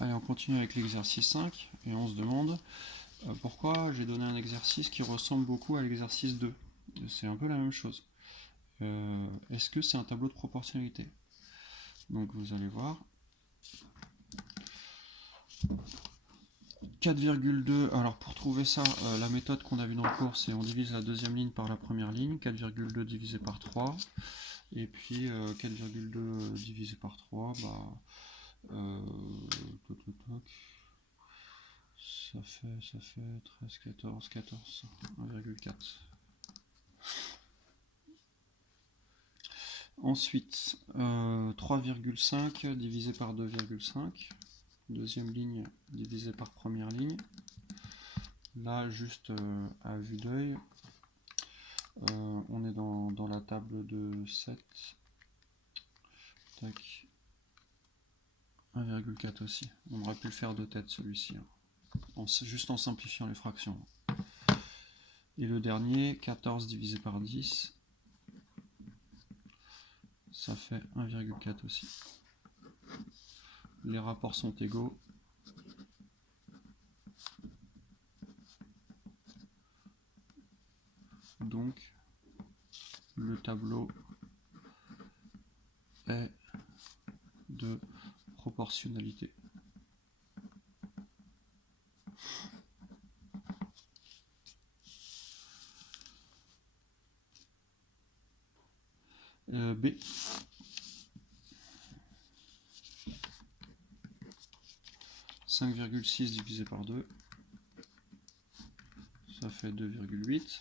Allez, on continue avec l'exercice 5 et on se demande pourquoi j'ai donné un exercice qui ressemble beaucoup à l'exercice 2. C'est un peu la même chose. Est-ce que c'est un tableau de proportionnalité? Donc vous allez voir. 4,2, alors pour trouver ça, la méthode qu'on a vue dans le cours, c'est on divise la deuxième ligne par la première ligne, 4,2 divisé par 3, et puis 4,2 divisé par 3, ça fait 13, 14, 14, 1,4. Ensuite, 3,5 divisé par 2,5, deuxième ligne divisé par première ligne. Là, juste à vue d'œil, on est dans la table de 7. Tac. 1,4 aussi. On aurait pu le faire de tête celui-ci, hein, juste en simplifiant les fractions. Et le dernier, 14 divisé par 10, ça fait 1,4 aussi. Les rapports sont égaux. Donc, le tableau est de proportionnalité. B. « 5,6 divisé par 2, ça fait 2,8.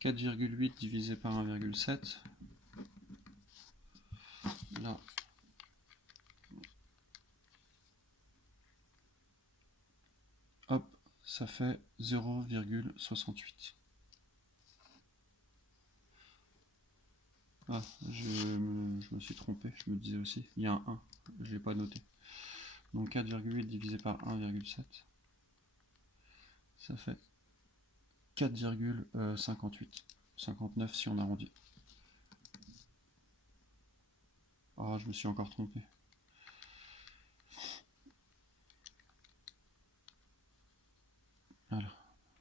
4,8 divisé par 1,7, là, hop, ça fait 0,68. Ah, je me suis trompé, je me disais aussi, il y a un 1, je ne l'ai pas noté. Donc 4,8 divisé par 1,7, ça fait 4,58. 59 si on arrondit. Ah, je me suis encore trompé. Voilà,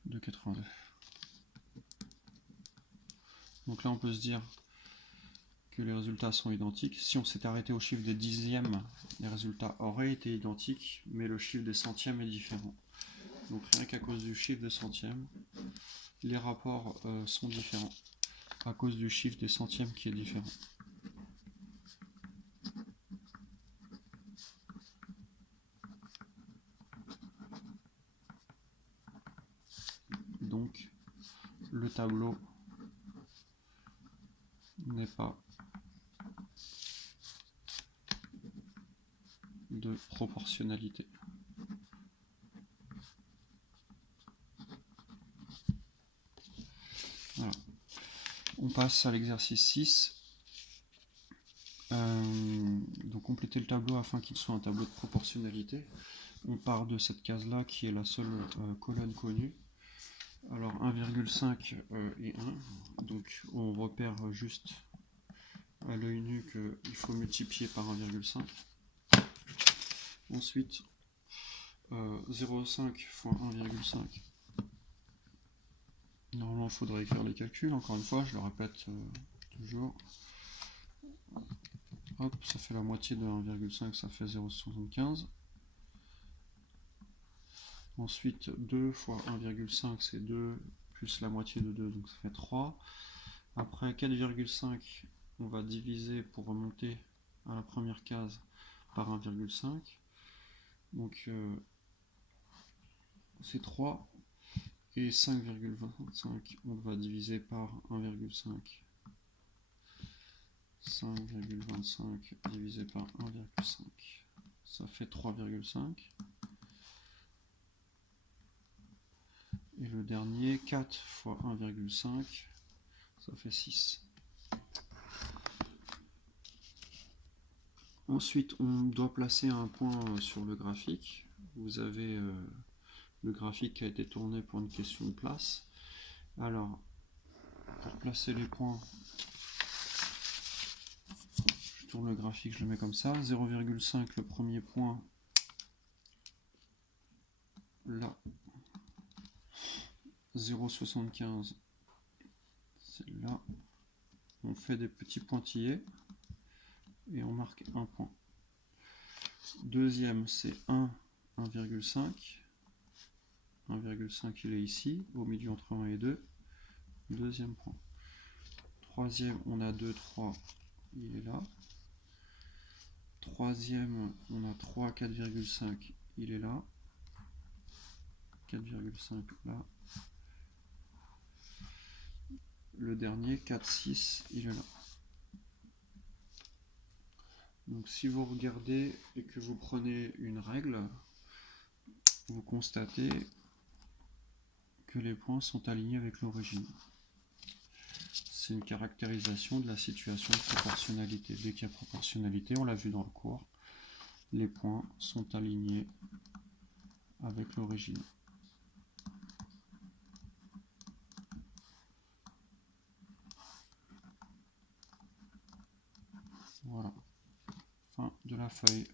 2,82. Donc là, on peut se dire que les résultats sont identiques. Si on s'était arrêté au chiffre des dixièmes, les résultats auraient été identiques, mais le chiffre des centièmes est différent. Donc rien qu'à cause du chiffre des centièmes, les rapports sont différents, à cause du chiffre des centièmes qui est différent. Donc le tableau n'est pas de proportionnalité. Voilà. On passe à l'exercice 6. Donc compléter le tableau afin qu'il soit un tableau de proportionnalité. On part de cette case-là qui est la seule colonne connue. Alors 1,5 et 1. Donc on repère juste à l'œil nu qu'il faut multiplier par 1,5. Ensuite, 0,5 fois 1,5. Normalement, il faudrait écrire les calculs. Encore une fois, je le répète toujours. Hop, ça fait la moitié de 1,5, ça fait 0,75. Ensuite, 2 fois 1,5, c'est 2, plus la moitié de 2, donc ça fait 3. Après, 4,5, on va diviser pour remonter à la première case par 1,5. Donc, c'est 3. Et 5,25, on va diviser par 1,5. 5,25 divisé par 1,5, ça fait 3,5. Et le dernier, 4 fois 1,5, ça fait 6. Ensuite, on doit placer un point sur le graphique. Vous avez le graphique qui a été tourné pour une question de place. Alors, pour placer les points, je tourne le graphique, je le mets comme ça. 0,5 le premier point, là, 0,75, c'est là. On fait des petits pointillés et on marque un point. Deuxième, c'est 1, 1,5. 1,5 il est ici, au milieu entre 1 et 2. Deuxième point. Troisième, on a 2, 3, il est là. Troisième, on a 3, 4,5, il est là. 4,5 là. Le dernier, 4, 6, il est là. Donc si vous regardez et que vous prenez une règle, vous constatez que les points sont alignés avec l'origine. C'est une caractérisation de la situation de proportionnalité. Dès qu'il y a proportionnalité, on l'a vu dans le cours, les points sont alignés avec l'origine. Voilà, fin de la feuille.